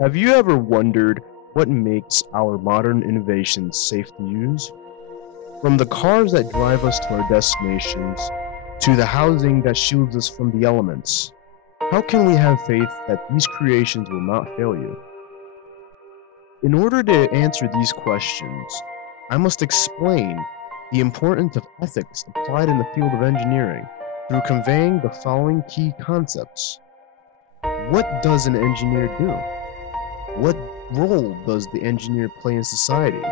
Have you ever wondered what makes our modern innovations safe to use? From the cars that drive us to our destinations, to the housing that shields us from the elements, how can we have faith that these creations will not fail you? In order to answer these questions, I must explain the importance of ethics applied in the field of engineering through conveying the following key concepts. What does an engineer do? What role does the engineer play in society?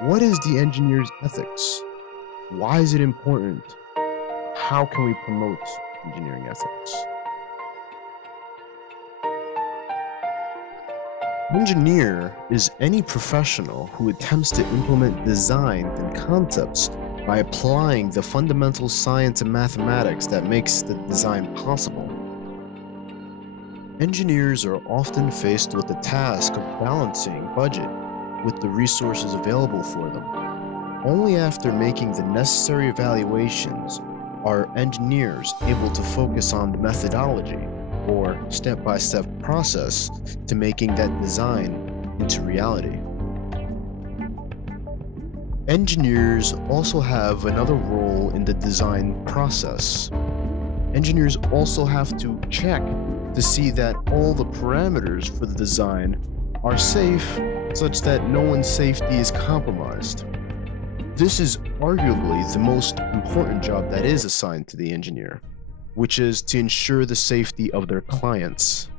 What is the engineer's ethics? Why is it important? How can we promote engineering ethics? Engineer is any professional who attempts to implement designs and concepts by applying the fundamental science and mathematics that makes the design possible. Engineers are often faced with the task of balancing budget with the resources available for them. Only after making the necessary evaluations are engineers able to focus on the methodology or step-by-step process to making that design into reality. Engineers also have another role in the design process. Engineers also have to check to see that all the parameters for the design are safe such that no one's safety is compromised. This is arguably the most important job that is assigned to the engineer, which is to ensure the safety of their clients.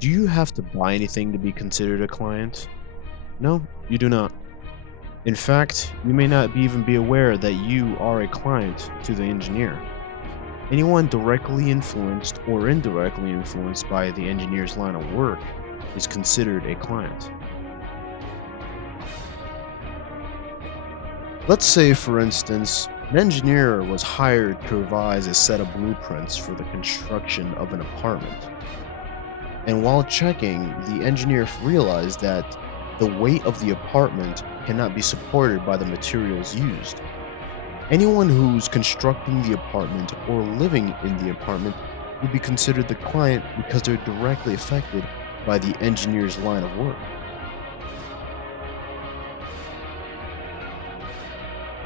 Do you have to buy anything to be considered a client? No, you do not. In fact, you may not even be aware that you are a client to the engineer. Anyone directly influenced or indirectly influenced by the engineer's line of work is considered a client. Let's say, for instance, an engineer was hired to revise a set of blueprints for the construction of an apartment. And while checking, the engineer realized that the weight of the apartment cannot be supported by the materials used. Anyone who's constructing the apartment or living in the apartment would be considered the client because they're directly affected by the engineer's line of work.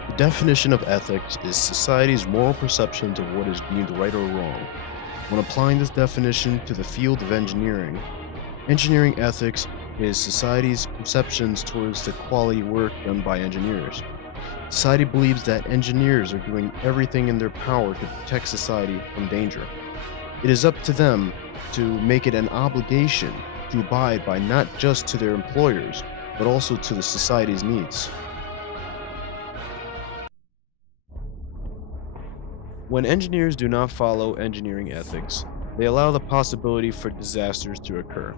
The definition of ethics is society's moral perceptions of what is deemed right or wrong. When applying this definition to the field of engineering, engineering ethics is society's perceptions towards the quality work done by engineers. Society believes that engineers are doing everything in their power to protect society from danger. It is up to them to make it an obligation to abide by not just to their employers, but also to the society's needs. When engineers do not follow engineering ethics, they allow the possibility for disasters to occur.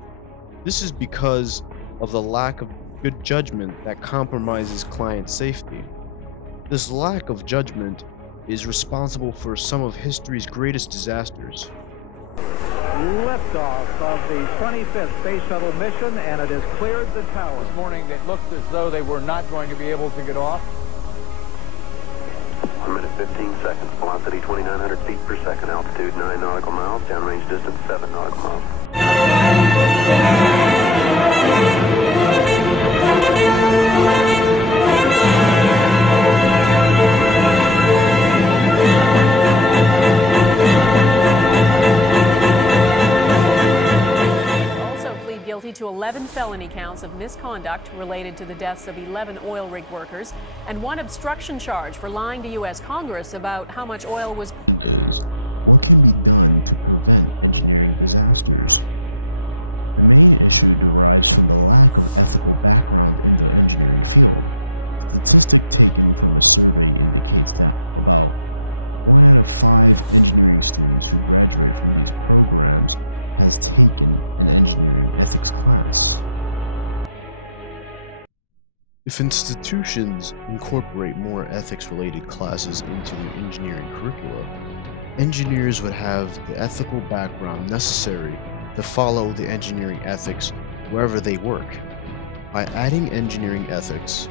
This is because of the lack of good judgment that compromises client safety. This lack of judgment is responsible for some of history's greatest disasters. Liftoff of the 25th Space Shuttle mission, and it has cleared the tower. This morning it looked as though they were not going to be able to get off. 1 minute 15 seconds. Velocity 2,900 feet per second. Altitude 9 nautical miles. Downrange distance 7 nautical miles. To 11 felony counts of misconduct related to the deaths of 11 oil rig workers and one obstruction charge for lying to U.S. Congress about how much oil was. If institutions incorporate more ethics-related classes into the engineering curricula, engineers would have the ethical background necessary to follow the engineering ethics wherever they work. By adding engineering ethics,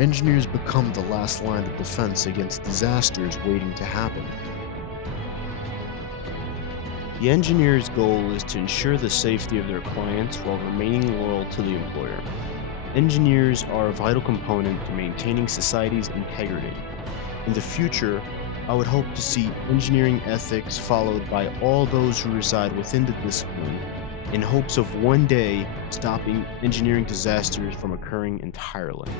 engineers become the last line of defense against disasters waiting to happen. The engineer's goal is to ensure the safety of their clients while remaining loyal to the employer. Engineers are a vital component to maintaining society's integrity. In the future, I would hope to see engineering ethics followed by all those who reside within the discipline, in hopes of one day stopping engineering disasters from occurring entirely.